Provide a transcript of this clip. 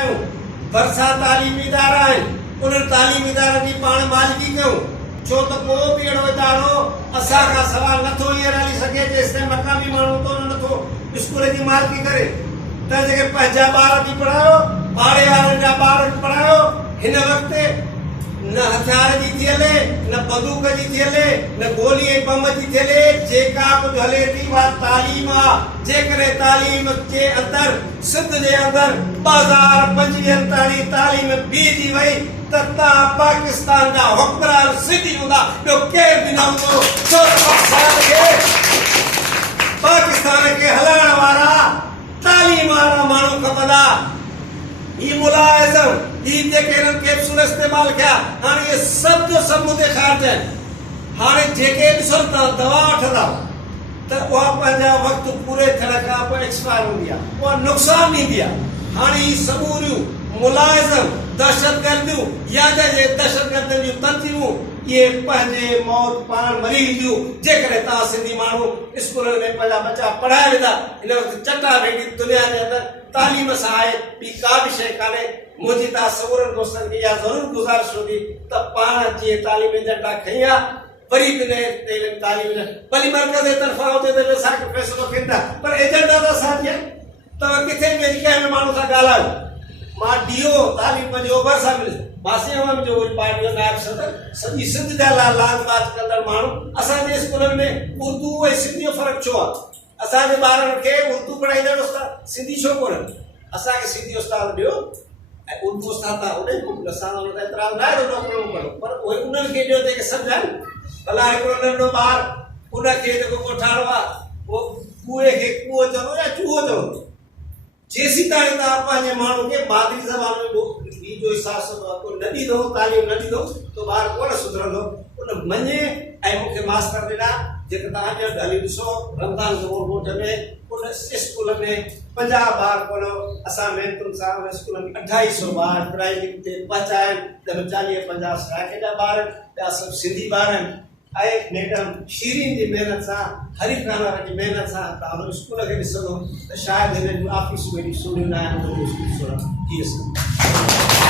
आहियूं भरिसां तालीमी इदारा आहिनि उन्हनि तालीमी इदारनि जी पाण मालिकी कयूं छो त को बि अहिड़ो इदारो असां खां सवाल नथो हींअर हली सघे जेसिताईं मक़ामी माण्हू तो नथो स्कूल जी मालिकी करे त जेके पंहिंजा ॿार बि पढ़ायो पाड़े वारनि जा ॿार बि पढ़ायो हिन वक़्तु न हथियार जी थी हले न बंदूक जी थी हले न गोली ऐं बम जी थी हले जेका कुझु हले थी उहा तालीम आहे जेकॾहिं तालीम जे अंदरि सिंध जे अंदरि 2025 ताईं तालीम बीहजी वई त तव्हां पाकिस्तान जा हुक्मरान सिंधी हूंदा ॿियो केरु बि न हूंदो छो पाकिस्तान खे हलाइण वारा तालीम वारा माण्हू खपंदा ही मुलाज़िम ही जेके हिननि कैप्सूल इस्तेमालु कया हाणे इहे सभु जो सभु मुदे ख़ारिज आहिनि हाणे जेके ॾिसो था दवा वठंदा त उहा पंहिंजा वक़्तु पूरे थियण खां पोइ एक्सपायर हूंदी आहे उहा नुक़सानु ॾींदी आहे हाणे ही समूरियूं मुलाज़िम दहशतगर्दियूं या जे दहशतगर्दनि जूं तंज़ीमूं इहे पंहिंजे मौत पाण मरी ईंदियूं जेकॾहिं तव्हां सिंधी माण्हू स्कूलनि में पंहिंजा बचा पढ़ाए वेंदा हिन वक़्तु चटा वेंदी दुनिया जे अंदरि तालीम सां आहे ॿी का बि शइ कान्हे मुंहिंजी तव्हां सवरनि दोस्तनि खे इहा ज़रूरु गुज़ारिश हूंदी त पाण जीअं तालीम एजेंडा खई आहे वरी बि तालीम भली मर्कज़ जे तरफ़ां हुजे त असांखे फ़ैसिलो कनि था पर एजेंडा त असांजी आहे तव्हां किथे बि कंहिं बि माण्हू सां ॻाल्हायो मां डीओ तालीम जे ओभर सां मिलियुसि मासी अवाम जो पार्टी जो नायब सदर सॼी सिंध जा लाल बाज कंदड़ माण्हू असांजे स्कूलनि में उर्दू ऐं सिंधी जो फ़र्क़ु छो आहे असांजे ॿारनि खे उर्दू पढ़ाईंदड़ उस्ताद सिंधी छो कोन्हनि असांखे सिंधी उस्ताद ॾियो ऐं उर्दू उस्ताद तव्हां उन असां हुन ते एतिराज़ न आहे नौकिरियूं करो पर उहे उन्हनि खे ॾियो जेके सम्झनि भला हिकिड़ो नंढो ॿारु उनखे जेको कोठाड़ो आहे उहो कूए खे कूओ चवंदो या चूहो चवंदो जेसीं ताईं तव्हां पंहिंजे माण्हू खे मादरी ज़बान में ॿी जो अहसासु न ॾींदो तालीम न ॾींदो त ॿारु कोन सुधरंदो उन मञे ऐं मूंखे मास्तर ॾिना जेके तव्हां ॼण हली ॾिसो रमज़ान ॻोठ में उन स्कूल में 50 ॿार कोन असां महिनतुनि सां उन स्कूल में 250 ॿार प्राइमरी ते पहुचाया आहिनि त 40-50 सराइके जा ॿार ॿिया सभु सिंधी ॿार आहिनि ऐं मैडम शीरीन जी महिनत सां हरीफ़ खान जी महिनत सां तव्हां हुन स्कूल खे ॾिसंदो त शायदि हिननि जूं ऑफिसूं एॾियूं सुहिणियूं न आहिनि थी सघे